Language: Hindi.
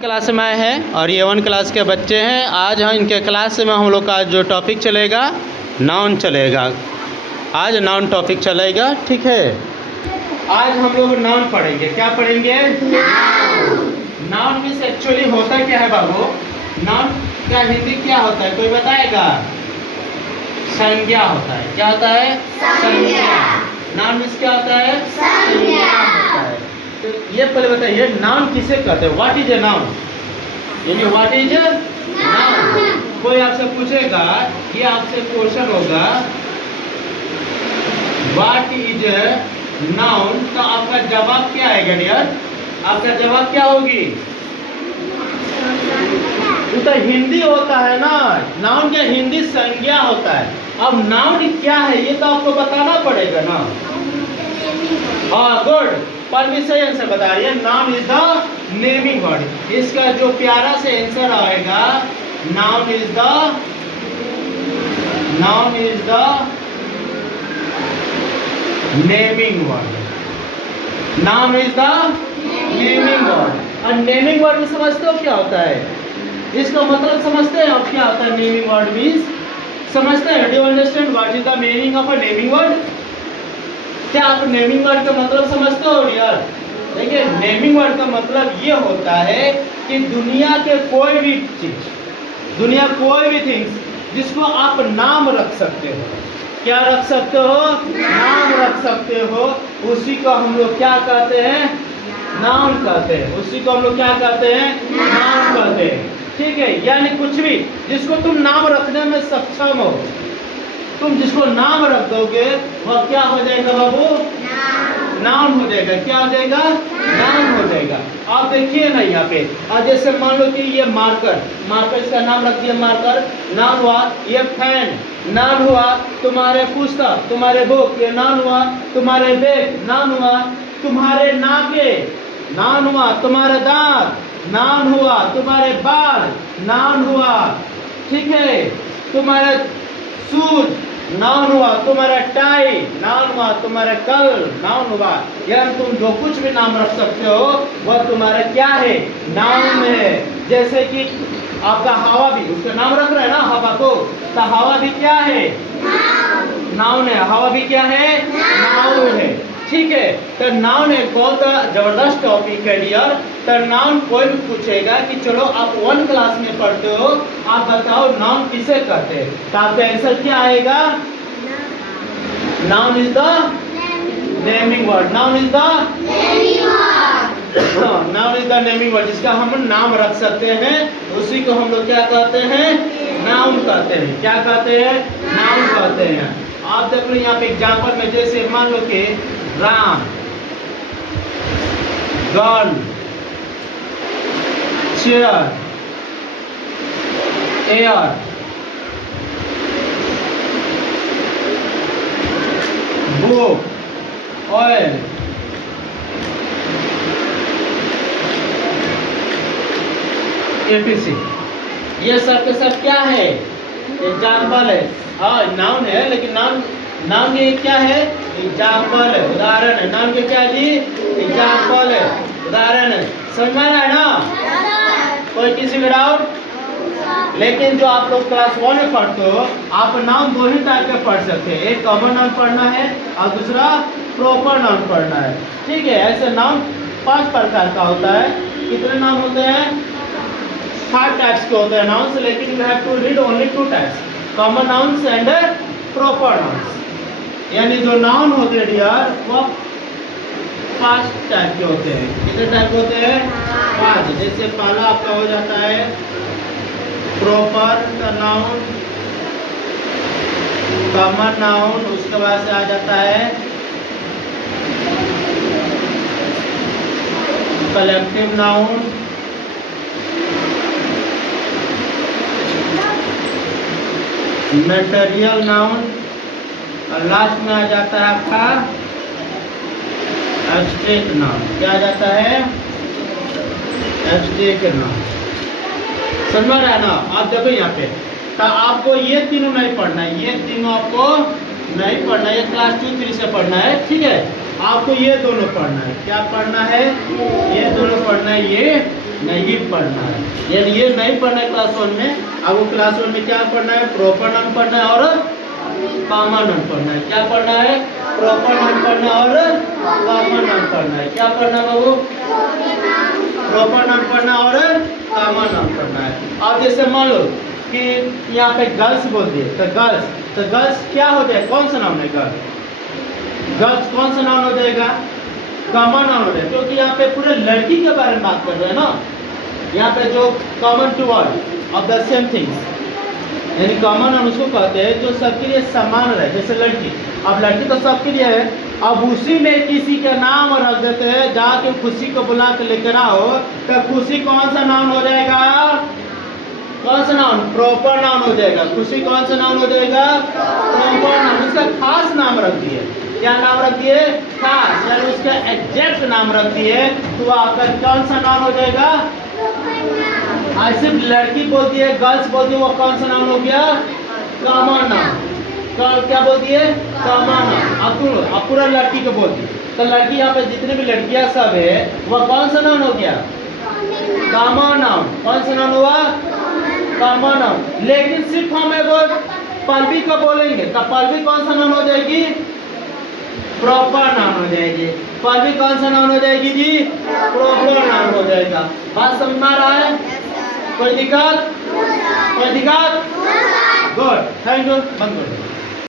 क्लास में आए हैं और ये 1 क्लास के बच्चे हैं। आज हम इनके क्लास में हम लोग का जो टॉपिक चलेगा नाउन चलेगा। आज नाउन टॉपिक चलेगा, ठीक है। आज हम लोग नाउन पढ़ेंगे। क्या पढ़ेंगे? नाउन मीन्स एक्चुअली होता क्या है बाबू? नाउन का हिंदी क्या होता है, कोई बताएगा? संज्ञा होता है। क्या होता है? संज्ञा। नाउन मीन्स क्या होता है? संज्ञा होता है। तो ये पहले बताइए नाउन किसे कहते हैं? What is a noun? यानी व्हाट इज ए नाउन? कोई आपसे पूछेगा, ये आपसे क्वेश्चन होगा व्हाट इज ए नाउन, तो आपका जवाब क्या आएगा डियर? आपका जवाब क्या होगी? ये तो हिंदी होता है ना, नाउन क्या हिंदी संज्ञा होता है। अब नाउन क्या है ये तो आपको बताना पड़ेगा ना। हाँ, गुड, पर भी सही आंसर बता रही है। Noun is the naming word. इसका जो प्यारा से आंसर आएगा, noun is the naming word. Noun is the naming word. और नेमिंग वर्ड में समझते हो क्या होता है? इसका मतलब समझते हैं आप क्या होता है नेमिंग वर्ड मीन्स? समझते हैं? Do you understand what is the meaning of a naming word? क्या आप नेमिंग वर्ड का मतलब समझते हो यार? देखिए, नेमिंग वर्ड का मतलब ये होता है कि दुनिया के कोई भी चीज, दुनिया कोई भी थिंग्स जिसको आप नाम रख सकते हो। क्या रख सकते हो? नाम रख सकते हो। उसी को हम लोग क्या कहते हैं? नाउन कहते हैं। उसी को हम लोग क्या कहते हैं? नाउन कहते हैं, ठीक है। यानी कुछ भी जिसको तुम नाम रखने में सक्षम हो, तुम जिसको नाम रख दोगे वह क्या हो जाएगा बाबू? नाउन हो जाएगा। क्या हो जाएगा? नाउन हो जाएगा। आप देखिए ना यहाँ पे, और जैसे मान लो कि ये मार्कर, इसका नाम रख दिया मार्कर, नाउन हुआ। ये फैन नाउन हुआ। तुम्हारे पुस्तक, तुम्हारे बुक, ये नाउन हुआ। तुम्हारे बैग नाउन हुआ। तुम्हारे नाके नाउन हुआ। तुम्हारे दांत नाउन हुआ। तुम्हारे बाल नाउन हुआ, ठीक है। तुम्हारे शूज नाउन हुआ। तुम्हारा टाई नाउन हुआ। तुम्हारा कल नाउन हुआ। यानी तुम जो कुछ भी नाम रख सकते हो वह तुम्हारा क्या है? नाउन है। जैसे कि आपका हवा भी, उसका नाम रख रहे हैं ना हवा को, तो हवा भी क्या है? नाउन है। हवा भी क्या है? नाउन है, ठीक है। तो नाउन एक बहुत जबरदस्त टॉपिक है डियर। तो नाउन कोई भी पूछेगा कि चलो आप 1 क्लास में पढ़ते हो, आप बताओ नाउन किसे कहते हैं, तो आपका आंसर क्या आएगा? Noun is the naming word. Noun is the naming word, जिसका हम नाम रख सकते हैं, उसी को हम लोग क्या कहते हैं? नाउन कहते हैं। क्या कहते हैं? नाउन कहते हैं। आप देख लो यहाँ पे एग्जाम्पल में, जैसे मान लो कि Ram, gun, chair, air, book, oil, APC, ये सब के सब क्या है? एग्जाम्पल है। हाँ, नाउन है, लेकिन नाउन के क्या है? एग्जाम्पल है, उदाहरण है। नाउन के क्या जी? एग्जाम्पल है, उदाहरण है। समझ में आया ना? कोई किसी का डाउट? लेकिन जो आप लोग क्लास 1 में पढ़ते हो, आप नाउन 2 ही टाइप के पढ़ सकते हैं। एक कॉमन नाउन पढ़ना है और दूसरा प्रॉपर नाउन पढ़ना है, ठीक है। ऐसे नाउन 5 प्रकार का होता है। कितने नाउन होते हैं? 5 टाइप्स के होते हैं नाउन्स, लेकिन you have to read only 2 types, common nouns and proper nouns. यानी जो नाउन होते हैं डियर वो 5 टाइप के होते हैं। कितने टाइप होते हैं? 5। जैसे पहला आपका हो जाता है प्रॉपर नाउन, कॉमन नाउन, उसके बाद से आ जाता है कलेक्टिव नाउन, मटेरियल नाउन, और लास्ट में आ जाता है आपका एब्स्ट्रैक्ट नाउन। क्या आ जाता है? Abstract noun. समझ में रहा है ना? आप देखो यहाँ पे, तो आपको ये तीनों नहीं पढ़ना है, ये तीनों आपको नहीं पढ़ना है। ये क्लास 2, 3 से पढ़ना है, ठीक है। आपको ये दोनों पढ़ना है। क्या पढ़ना है? ये दोनों पढ़ना है, ये नहीं पढ़ना है, यानी ये नहीं पढ़ना है क्लास 1 में। अब क्लास 1 में क्या पढ़ना है? प्रॉपर नाउन पढ़ना है और कॉमन नाउन पढ़ना है। क्या पढ़ना है? प्रॉपर नाउन पढ़ना है और कॉमन नाउन पढ़ना है। क्या पढ़ना है बाबू? प्रॉपर नाउन पढ़ना और कॉमन नाउन पढ़ना है। अब जैसे मान लो कि यहाँ पे गर्ल्स बोल दिए, तो गर्ल्स क्या हो जाएगा? कौन सा नाउन है गर्ल्स? गर्ल्स कौन सा नाउन हो जाएगा? कॉमन नाउन हो जाएगा, क्योंकि यहाँ पे पूरे लड़की के बारे में बात कर रहे हैं ना। यहाँ पे जो common to word of the same things, यानी कॉमन नाउन उसको कहते हैं जो सबके लिए समान रहे। जैसे लड़की, अब लड़की तो सबके लिए है, अब उसी में किसी का नाम रख देते हैं, जाके खुशी को बुला के लेकर आओ, तो खुशी कौन सा नाउन हो जाएगा? कौन सा नाउन? प्रॉपर नाउन हो जाएगा। खुशी कौन सा नाउन हो जाएगा? Proper noun. उसका खास नाम रख दिए। क्या नाम रख दिए? खास, यानी उसका एग्जैक्ट नाम रख दिए, तो आपका कौन सा नाउन हो जाएगा? आज सिर्फ लड़की बोलती है, गर्ल्स बोलती है, वो कौन सा नाउन हो गया? Common noun. क्या बोलती है? Common noun. अब पूरा लड़की को बोलती है, तो लड़की यहाँ पे जितने भी लड़कियां सब है, वह कौन सा नाउन हो गया? Common noun. कौन सा नाउन हुआ? Common noun. लेकिन सिर्फ हम एक पल्लवी को बोलेंगे, तो पल्लवी कौन सा नाउन हो जाएगी? प्रॉपर नाउन हो जाएगी। पल्लवी कौन सा नाउन हो जाएगी जी? प्रॉपर नाउन हो जाएगा। बात समझ में आ रहा है? कोई दिक्कत? कोई दिक्कत? Good, thank you. बंद करो।